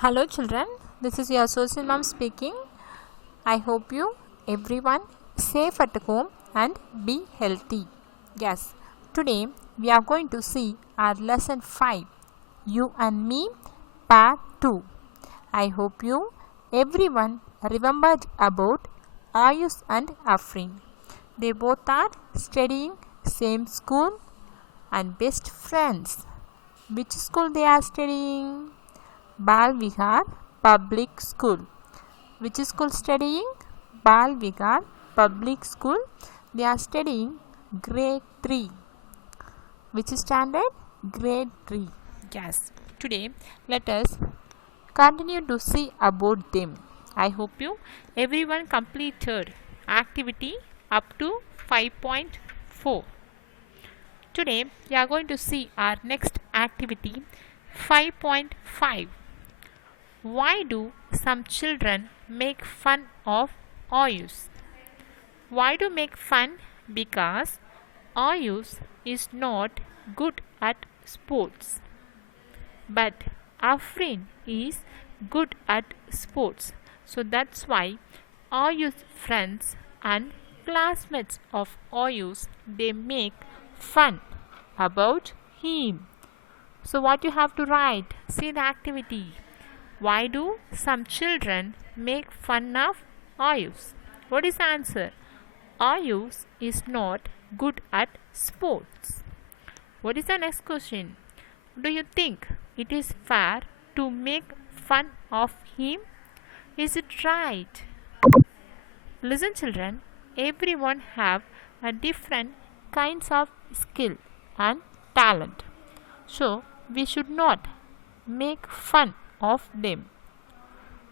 Hello children, this is your social mom speaking. I hope you everyone safe at home and be healthy. Yes, today we are going to see our lesson 5, You and Me, part 2. I hope you everyone remembered about Ayush and Afrin. They both are studying same school and best friends. Which school they are studying? Bal Vihar Public School. Which school studying? Bal Vihar Public School. They are studying grade 3. Which standard? Grade 3. Yes. Today let us continue to see about them. I hope you everyone completed activity up to 5.4. Today we are going to see our next activity 5.5. Why do some children make fun of Ayush? Why do make fun? Because Ayush is not good at sports. But Afrin is good at sports. So that's why Ayush friends and classmates of Ayush, they make fun about him. So what you have to write? See the activity. Why do some children make fun of Ayush? What is the answer? Ayush is not good at sports. What is the next question? Do you think it is fair to make fun of him? Is it right? Listen children, everyone have a different kinds of skill and talent. So we should not make fun of them.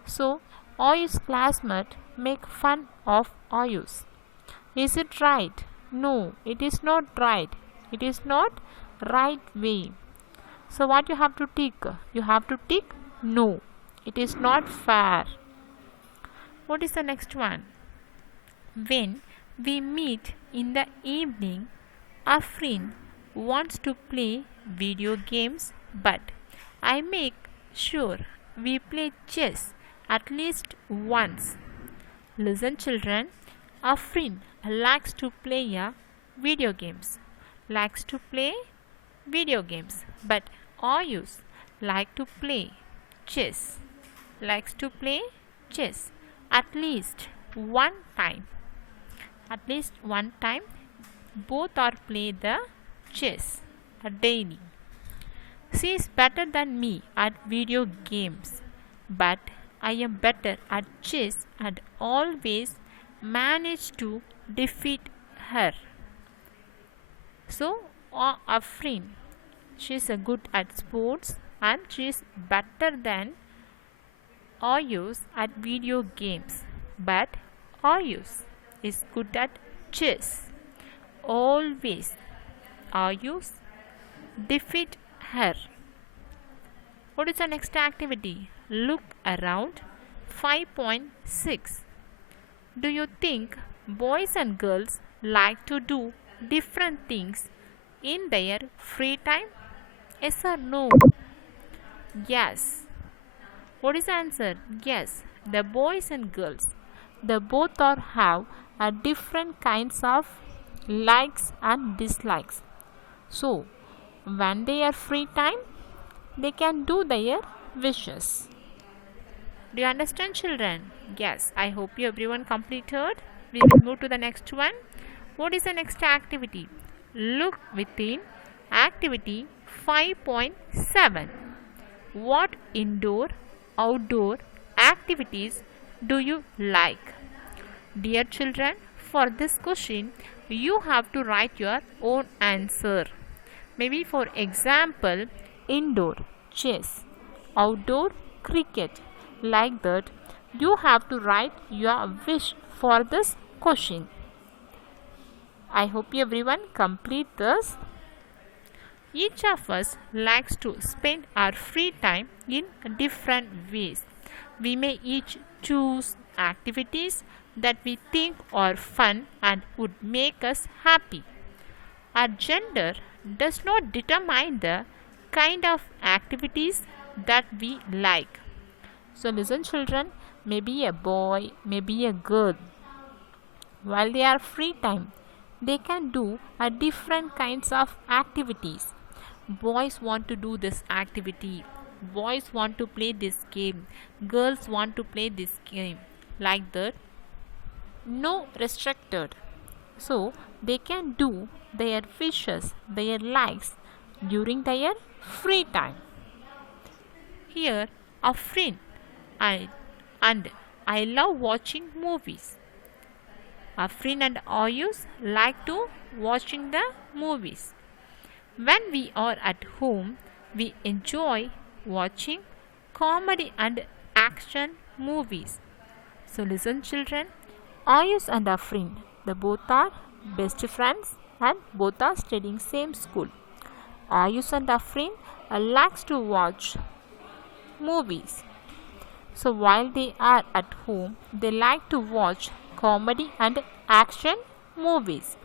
So Ayush's classmate make fun of Ayush. Is it right? No, it is not right. It is not right way. So what you have to tick? You have to tick no. It is not fair. What is the next one? When we meet in the evening, Afrin wants to play video games, but I make sure we play chess at least once. Listen children, Afrin likes to play video games. Likes to play video games. But Ayush like to play chess. Likes to play chess at least one time. At least one time both are play the chess daily. She is better than me at video games, but I am better at chess and always manage to defeat her. So, Afrin, she is good at sports and she is better than Ayush at video games, but Ayush is good at chess. Always Ayush defeat her. What is the next activity? Look around. 5.6. Do you think boys and girls like to do different things in their free time? Yes or no? Yes. What is the answer? Yes. The boys and girls, they both are have a different kinds of likes and dislikes. So when they are free time, they can do their wishes. Do you understand children? Yes, I hope you everyone completed. We will move to the next one. What is the next activity? Look within activity 5.7. What indoor, outdoor activities do you like? Dear children, for this question, you have to write your own answer. Maybe for example, indoor chess, outdoor cricket. Like that, you have to write your wish for this question. I hope everyone complete this. Each of us likes to spend our free time in different ways. We may each choose activities that we think are fun and would make us happy. Our gender does not determine the kind of activities that we like. So listen children, maybe a boy, maybe a girl, while they are free time, they can do a different kinds of activities. Boys want to do this activity, boys want to play this game, girls want to play this game, like that. No restricted. So they can do their wishes, their likes during their free time. Here a friend I and I love watching movies. Afrin and Ayush like to watching the movies. When we are at home, we enjoy watching comedy and action movies. So listen children, Ayush and Afrin, the both are best friends and both are studying same school. Ayush and Afrin likes to watch movies. So while they are at home, they like to watch comedy and action movies.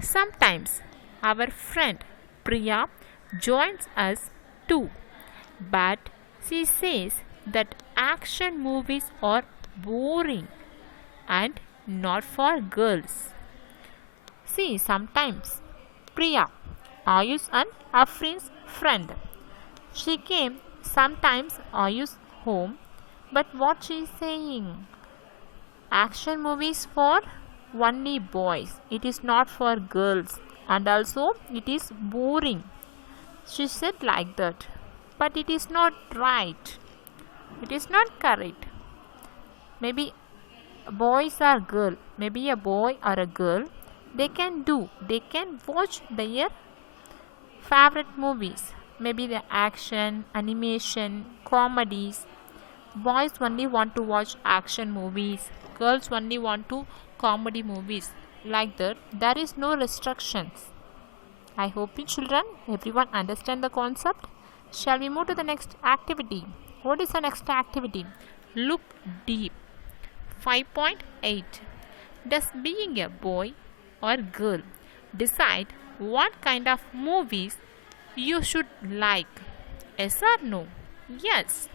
Sometimes our friend Priya joins us too, but she says that action movies are boring and not for girls. See, sometimes Priya, Ayush and Afrin's friend, she came sometimes Ayush home, but what she is saying? Action movies for only boys. It is not for girls, and also it is boring. She said like that, but it is not right. It is not correct. Maybe boys or girl, maybe a boy or a girl, they can watch their favorite movies. Maybe the action, animation, comedies. Boys only want to watch action movies, girls only want to comedy movies, like that. There is no restrictions. I hope you children everyone understand the concept. Shall we move to the next activity? What is the next activity? Look deep. 5.8. Does being a boy or girl decide what kind of movies you should like? Yes or no? Yes.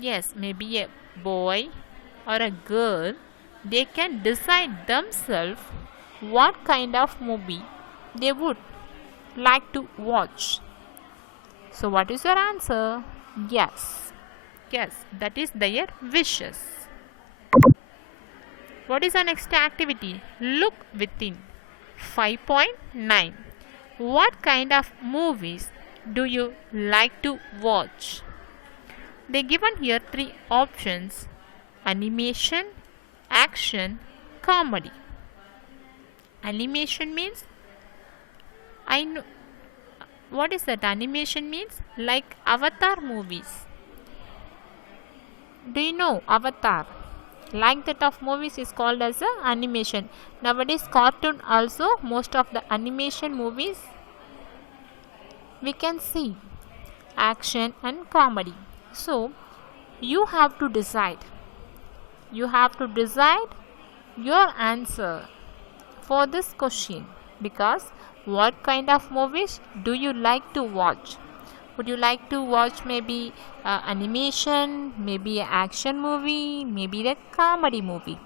Yes, maybe a boy or a girl, they can decide themselves what kind of movie they would like to watch. So what is your answer? Yes. Yes, that is their wishes. What is the next activity? Look within. 5.9. What kind of movies do you like to watch? They given here three options: animation, action, comedy. Animation means I know what is that. Animation means like Avatar movies. Do you know Avatar? Like that of movies is called as a animation. Nowadays cartoon also, most of the animation movies we can see action and comedy. So you have to decide. You have to decide your answer for this question, because what kind of movies do you like to watch? Would you like to watch maybe animation, maybe an action movie, maybe a comedy movie?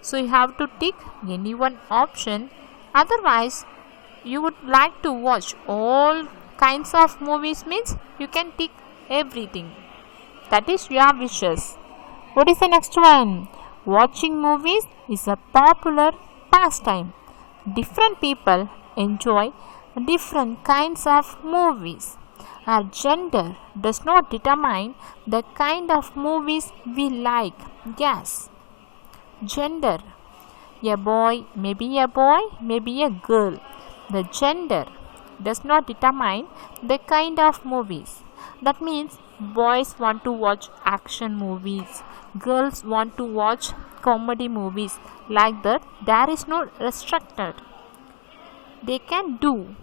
So you have to tick any one option. Otherwise, you would like to watch all kinds of movies means you can tick everything. That is your wishes. What is the next one? Watching movies is a popular pastime. Different people enjoy different kinds of movies. Our gender does not determine the kind of movies we like. Yes, gender. A boy, maybe a boy, maybe a girl. The gender does not determine the kind of movies. That means boys want to watch action movies, girls want to watch comedy movies. Like that, there is no restricted. They can do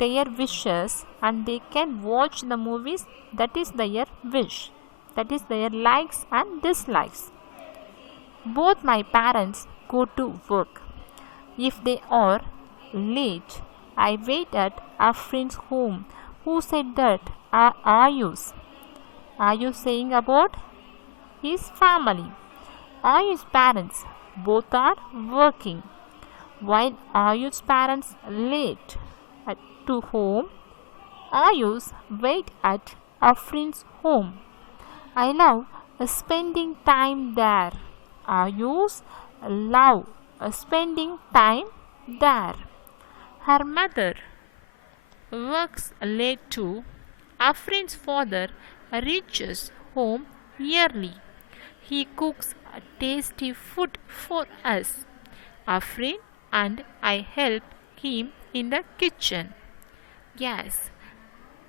their wishes and they can watch the movies. That is their wish. That is their likes and dislikes. Both my parents go to work. If they are late, I wait at a friend's home. Who said that? Are you saying about his family. Ayu's parents both are working. While Ayu's parents late to home, Ayu's wait at Afrin's home. I love spending time there. Ayu's love spending time there. Her mother works late too. Afrin's father reaches home early. He cooks tasty food for us. Afrin and I help him in the kitchen. Yes,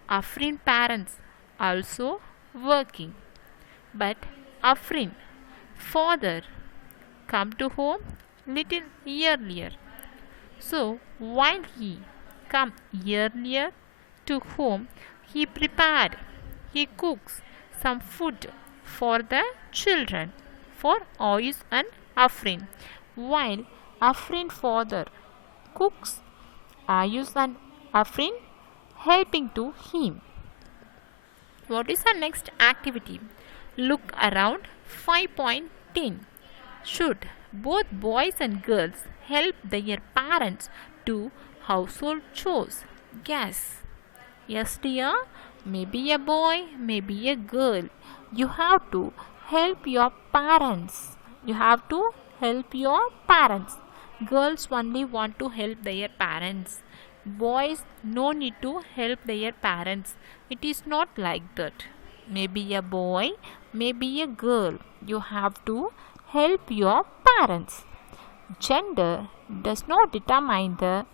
Afrin parents also working. But Afrin father come to home little earlier. So while he come earlier to home, he cooks some food for the children, for Ayush and Afrin. While Afrin father cooks, Ayush and Afrin helping to him. What is the next activity? Look around 5.10. Should both boys and girls help their parents do household chores? Guess. Yes, dear. Maybe a boy, maybe a girl. You have to help your parents. You have to help your parents. Girls only want to help their parents. Boys no need to help their parents. It is not like that. Maybe a boy, maybe a girl. You have to help your parents. Gender does not determine the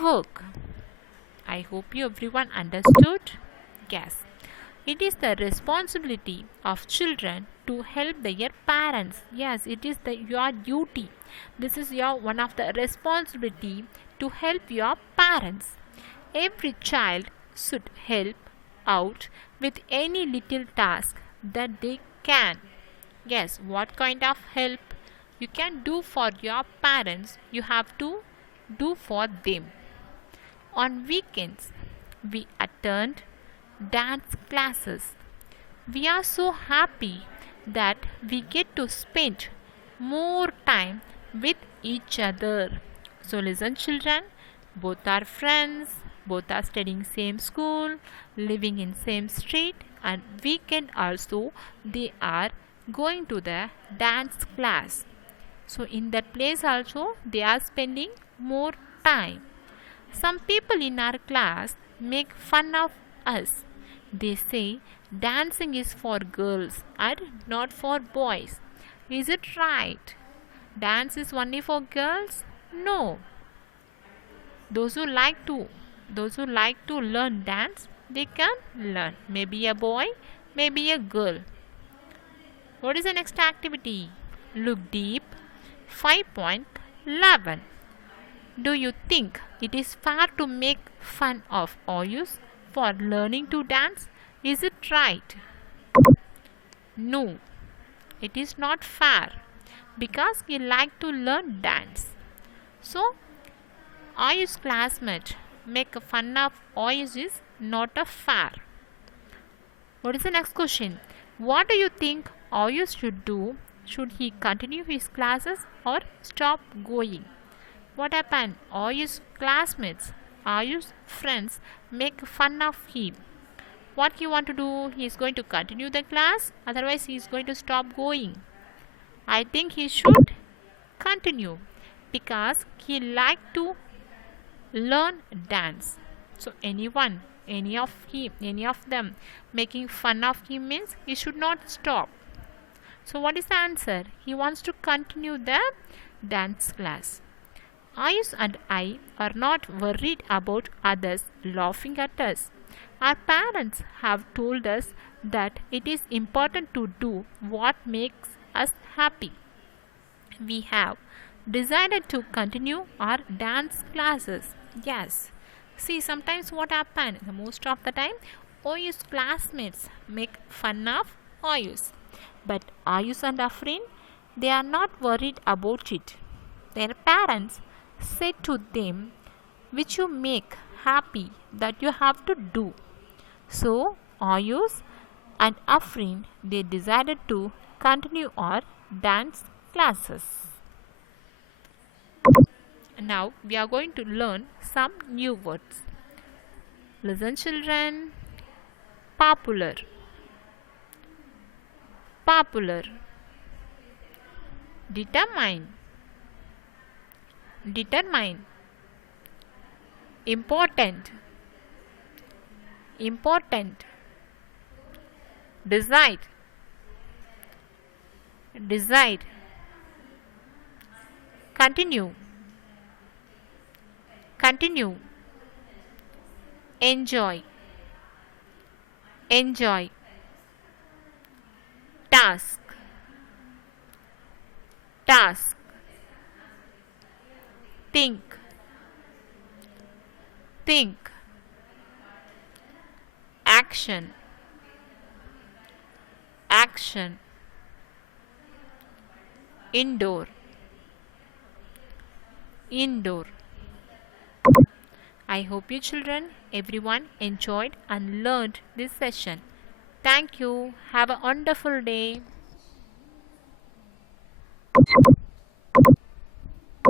work. I hope you everyone understood. Yes. It is the responsibility of children to help their parents. Yes, it is your duty. This is your one of the responsibility to help your parents. Every child should help out with any little task that they can. Yes, what kind of help you can do for your parents, you have to do for them. On weekends, we attend dance classes. We are so happy that we get to spend more time with each other. So listen children, both are friends, both are studying same school, living in same street, and weekend also they are going to the dance class. So in that place also they are spending more time. Some people in our class make fun of us. They say dancing is for girls and not for boys. Is it right? Dance is only for girls? No. Those who like to learn dance, they can learn. Maybe a boy, maybe a girl. What is the next activity? Look deep. 5.11. Do you think it is fair to make fun of Ayush for learning to dance? Is it right? No, it is not fair because he liked to learn dance. So, Ayush's classmate make fun of Ayush is not a fair. What is the next question? What do you think Ayush should do? Should he continue his classes or stop going? What happened? Ayush's classmates, Ayush's friends make fun of him. What he want to do? He is going to continue the class, otherwise he is going to stop going. I think he should continue because he like to learn dance. So any of them making fun of him means he should not stop. So what is the answer? He wants to continue the dance class. Ayush and I are not worried about others laughing at us. Our parents have told us that it is important to do what makes us happy. We have decided to continue our dance classes. Yes. See, sometimes what happens? Most of the time, Ayush's classmates make fun of Ayush. But Ayush and Afrin, they are not worried about it. Their parents said to them, which you make happy that you have to do. So Ayush and Afrin, they decided to continue our dance classes. Now we are going to learn some new words. Listen children. Popular, popular. Determine, determine. Important, important. Decide, decide. Continue, continue. Enjoy, enjoy. Task, task. Think, think. Action, action. Indoor, indoor. I hope you children, everyone enjoyed and learned this session. Thank you. Have a wonderful day.